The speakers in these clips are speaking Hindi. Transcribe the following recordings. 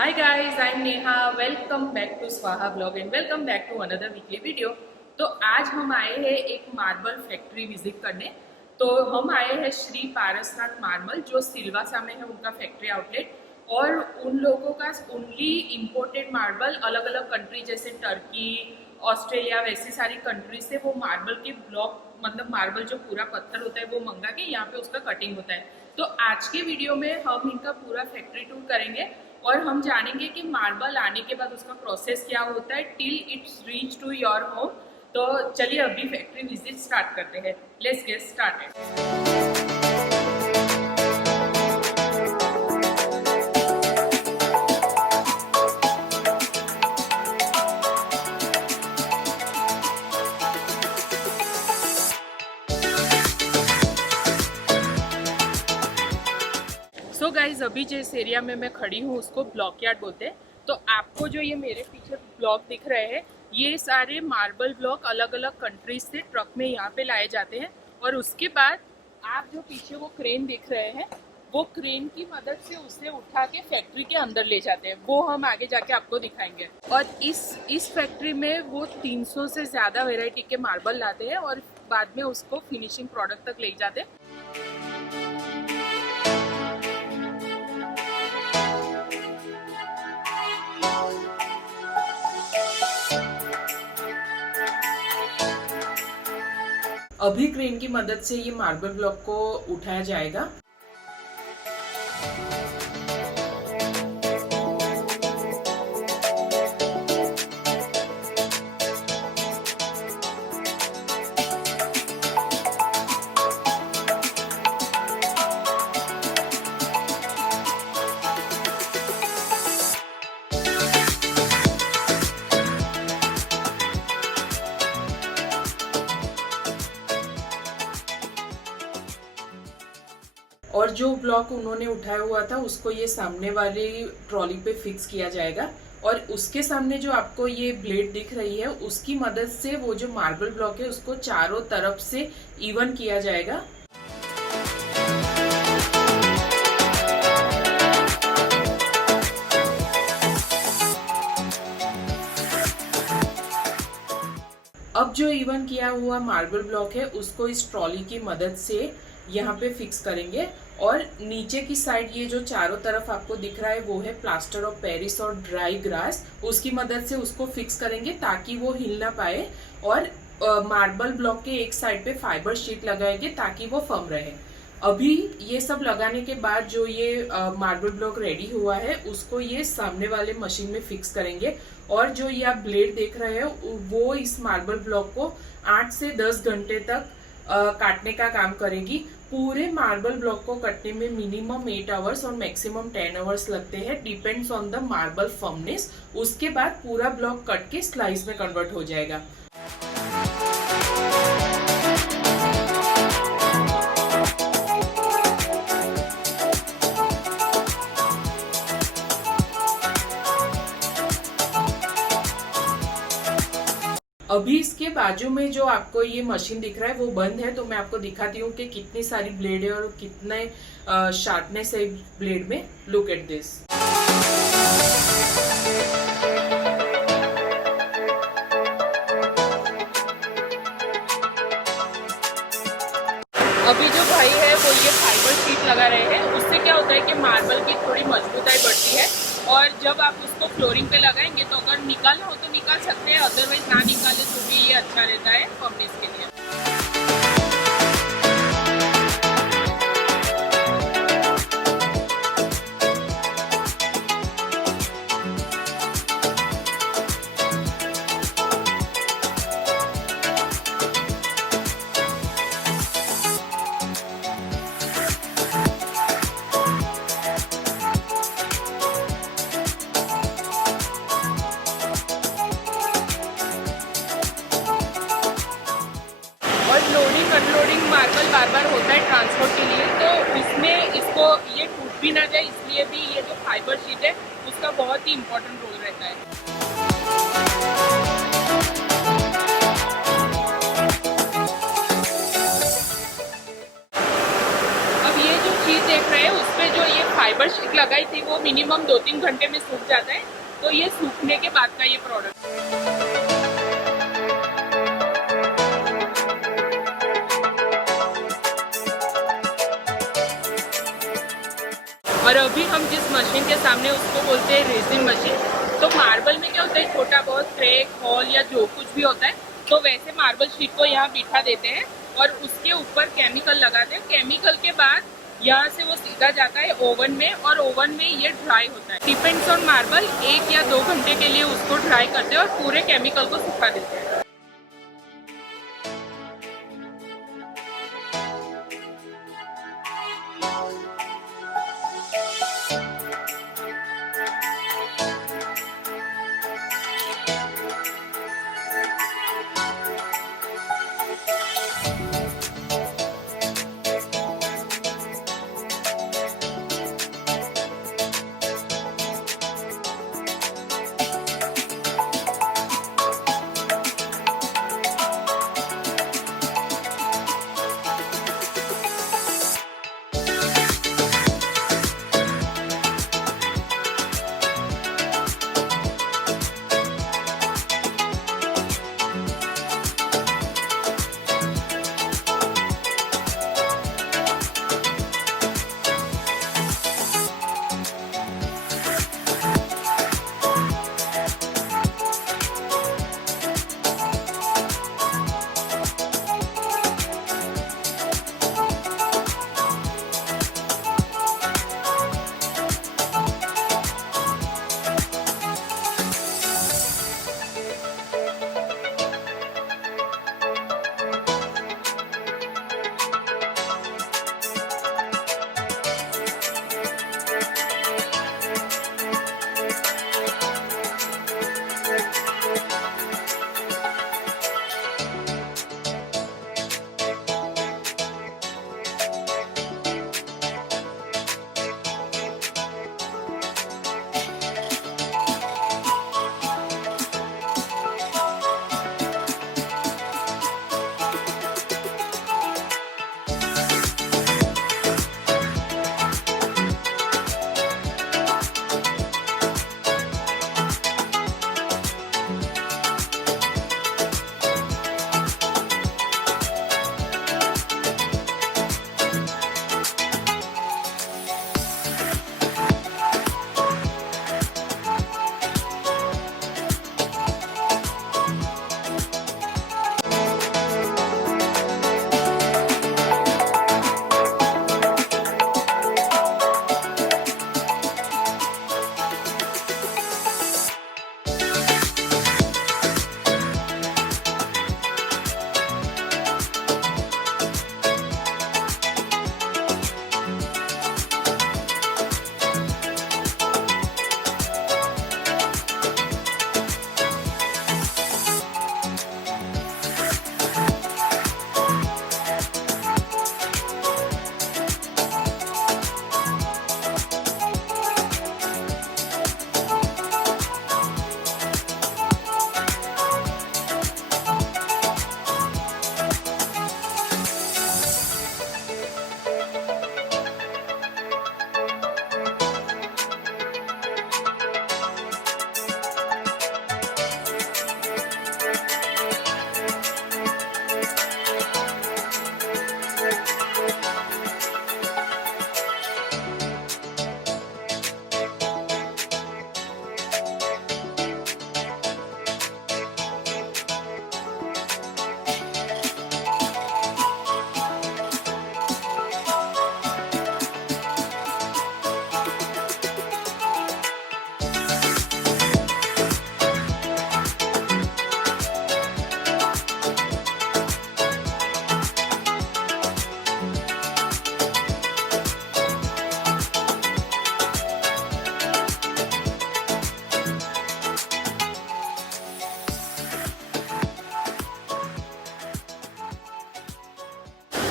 Hi guys, I'm Neha. Welcome back to Swaha Vlog and welcome back to another weekly video. तो आज हम आए हैं एक मार्बल फैक्ट्री विजिट करने। तो हम आए हैं श्री पारसनाथ मार्बल जो सिल्वासा में है, उनका फैक्ट्री आउटलेट। और उन लोगों का ओनली इम्पोर्टेड मार्बल अलग अलग कंट्री जैसे टर्की, ऑस्ट्रेलिया, वैसी सारी कंट्री से वो मार्बल के ब्लॉक मतलब मार्बल जो पूरा पत्थर होता है वो मंगा के यहाँ पे उसका कटिंग होता है। तो आज के वीडियो में हम इनका पूरा फैक्ट्री टूर करेंगे और हम जानेंगे कि मार्बल आने के बाद उसका प्रोसेस क्या होता है till it's reach to your home. तो चलिए अभी फैक्ट्री विजिट स्टार्ट करते हैं। Let's get started. So guys अभी जिस एरिया में मैं खड़ी हूँ उसको ब्लॉक यार्ड बोलते हैं। तो आपको जो ये मेरे पीछे ब्लॉक दिख रहे हैं ये सारे मार्बल ब्लॉक अलग अलग कंट्रीज से ट्रक में यहाँ पे लाए जाते हैं और उसके बाद आप जो पीछे वो क्रेन देख रहे हैं वो क्रेन की मदद से उसे उठा के फैक्ट्री के अंदर ले जाते हैं। वो हम आगे जाके आपको दिखाएंगे। और इस फैक्ट्री में वो 300 से ज़्यादा वेराइटी के मार्बल लाते हैं और बाद में उसको फिनिशिंग प्रोडक्ट तक ले जाते हैं। अभी क्रेन की मदद से ये मार्बल ब्लॉक को उठाया जाएगा। और जो ब्लॉक उन्होंने उठाया हुआ था उसको ये सामने वाली ट्रॉली पे फिक्स किया जाएगा और उसके सामने जो आपको ये ब्लेड दिख रही है उसकी मदद से वो जो मार्बल ब्लॉक है उसको चारों तरफ से इवन किया जाएगा। अब जो इवन किया हुआ मार्बल ब्लॉक है उसको इस ट्रॉली की मदद से यहाँ पे फिक्स करेंगे और नीचे की साइड ये जो चारों तरफ आपको दिख रहा है वो है प्लास्टर ऑफ पेरिस और ड्राई ग्रास, उसकी मदद से उसको फिक्स करेंगे ताकि वो हिल ना पाए। और मार्बल ब्लॉक के एक साइड पे फाइबर शीट लगाएंगे ताकि वो फर्म रहे। अभी ये सब लगाने के बाद जो ये मार्बल ब्लॉक रेडी हुआ है उसको ये सामने वाले मशीन में फिक्स करेंगे और जो ये आप ब्लेड देख रहे हैं वो इस मार्बल ब्लॉक को 8 से 10 घंटे तक काटने का काम करेगी। पूरे मार्बल ब्लॉक को कटने में मिनिमम 8 आवर्स और मैक्सिमम 10 आवर्स लगते हैं, depends on the marble firmness. उसके बाद पूरा ब्लॉक कट के स्लाइस में कन्वर्ट हो जाएगा। अभी इसके बाजू में जो आपको ये मशीन दिख रहा है वो बंद है, तो मैं आपको दिखाती हूँ कि कितनी सारी ब्लेड है और कितने शार्पनेस है ब्लेड में। Look at this. अभी जो भाई है वो ये फाइबर शीट लगा रहे हैं, उससे क्या होता है कि मार्बल की थोड़ी मजबूताई बढ़ती है और जब आप उसको फ्लोरिंग पे लगाएंगे तो अगर निकालना हो तो निकाल सकते हैं, अदरवाइज ना निकाले तो भी ये अच्छा रहता है फर्मनेस के लिए। अनलोडिंग मार्बल बार बार होता है ट्रांसपोर्ट के लिए, तो उसमें इसको ये टूट भी ना जाए इसलिए भी ये जो फाइबर शीट है उसका बहुत ही इम्पोर्टेंट रोल रहता है। अब ये जो चीज़ देख रहे हैं उस पर जो ये फाइबर शीट लगाई थी वो मिनिमम 2-3 घंटे में सूख जाता है, तो ये सूखने के बाद का ये प्रोडक्ट। और अभी हम जिस मशीन के सामने उसको बोलते हैं रेजिन मशीन। तो मार्बल में क्या होता है, छोटा बहुत क्रैक हॉल या जो कुछ भी होता है, तो वैसे मार्बल शीट को यहाँ बिठा देते हैं और उसके ऊपर केमिकल लगाते हैं। केमिकल के बाद यहाँ से वो सीधा जाता है ओवन में और ओवन में ये ड्राई होता है। डिपेंड्स ऑन मार्बल, 1 या 2 घंटे के लिए उसको ड्राई करते हैं और पूरे केमिकल को सुखा देते हैं।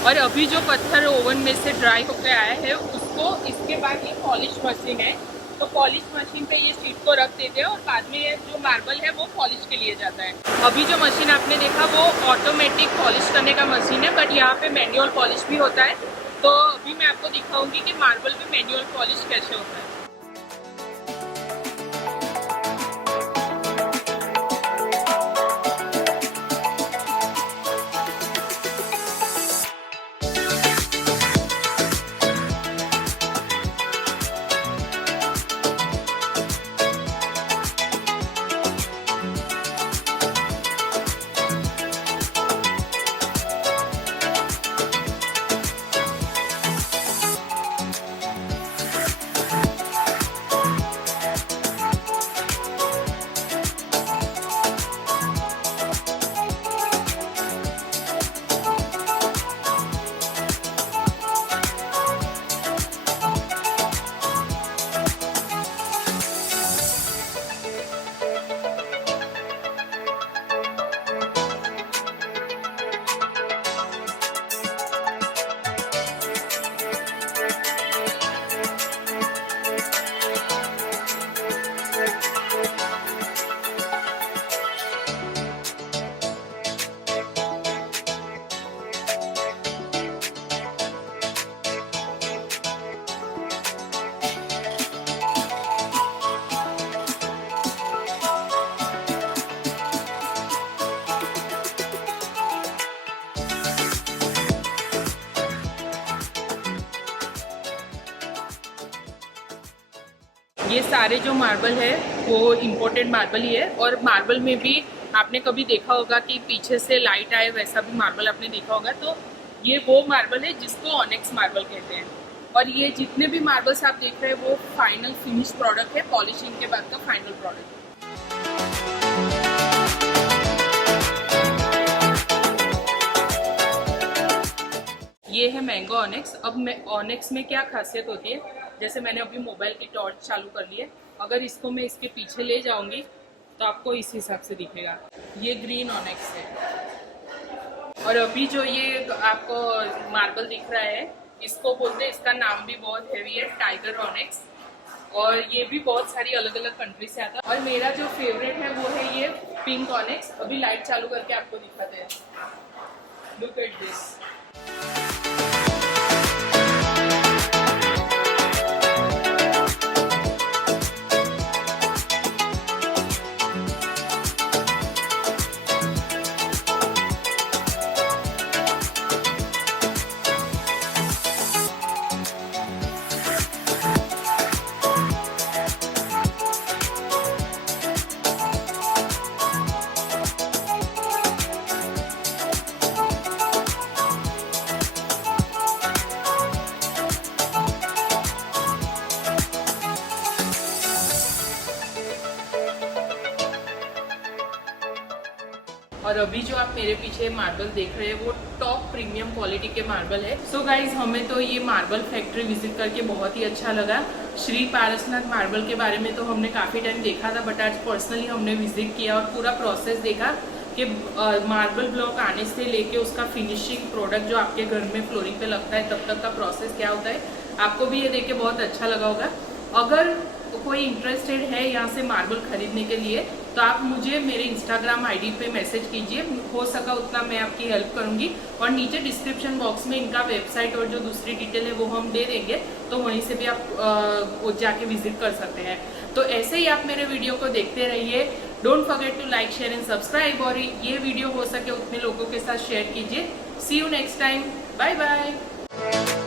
और अभी जो पत्थर ओवन में से ड्राई होकर आया है उसको इसके बाद ये पॉलिश मशीन है, तो पॉलिश मशीन पे ये शीट को रख देते हैं और बाद में ये जो मार्बल है वो पॉलिश के लिए जाता है। अभी जो मशीन आपने देखा वो ऑटोमेटिक पॉलिश करने का मशीन है, बट यहाँ पे मैनुअल पॉलिश भी होता है। तो अभी मैं आपको दिखाऊंगी कि मार्बल में मैनुअल पॉलिश कैसे होता है। ये सारे जो मार्बल है वो इम्पोर्टेड मार्बल ही है। और मार्बल में भी आपने कभी देखा होगा कि पीछे से लाइट आए, वैसा भी मार्बल आपने देखा होगा। तो ये वो मार्बल है जिसको ऑनेक्स मार्बल कहते हैं। और ये जितने भी मार्बल्स आप देख रहे हैं वो फाइनल फिनिश प्रोडक्ट है, पॉलिशिंग के बाद का फाइनल प्रोडक्ट। ये है मैंगो ऑनेक्स। अब ऑनेक्स में क्या खासियत होती है, जैसे मैंने अभी मोबाइल की टॉर्च चालू कर ली है, अगर इसको मैं इसके पीछे ले जाऊंगी तो आपको इस हिसाब से दिखेगा। ये ग्रीन ऑनेक्स है। और अभी जो ये आपको मार्बल दिख रहा है, इसको बोलते हैं, इसका नाम भी बहुत हैवी है, टाइगर ऑनेक्स। और ये भी बहुत सारी अलग अलग कंट्री से आता है। और मेरा जो फेवरेट है वो है ये पिंक ऑनेक्स। अभी लाइट चालू करके आपको दिखाते हैं। Look at this. और अभी जो आप मेरे पीछे मार्बल देख रहे हैं वो टॉप प्रीमियम क्वालिटी के मार्बल है। सो गाइज, हमें तो ये मार्बल फैक्ट्री विजिट करके बहुत ही अच्छा लगा। श्री पारसनाथ मार्बल के बारे में तो हमने काफ़ी टाइम देखा था, बट आज पर्सनली हमने विजिट किया और पूरा प्रोसेस देखा कि मार्बल ब्लॉक आने से लेके उसका फिनिशिंग प्रोडक्ट जो आपके घर में फ्लोरिंग पे लगता है तब तक का प्रोसेस क्या होता है। आपको भी ये देख के बहुत अच्छा लगा होगा। अगर कोई इंटरेस्टेड है यहाँ से मार्बल खरीदने के लिए तो आप मुझे मेरे इंस्टाग्राम आईडी पे मैसेज कीजिए, हो सका उतना मैं आपकी हेल्प करूँगी। और नीचे डिस्क्रिप्शन बॉक्स में इनका वेबसाइट और जो दूसरी डिटेल है वो हम दे देंगे, तो वहीं से भी आप जाके विजिट कर सकते हैं। तो ऐसे ही आप मेरे वीडियो को देखते रहिए। Don't forget to like, share and subscribe. और ये वीडियो हो सके उतने लोगों के साथ शेयर कीजिए। See you next time. Bye bye.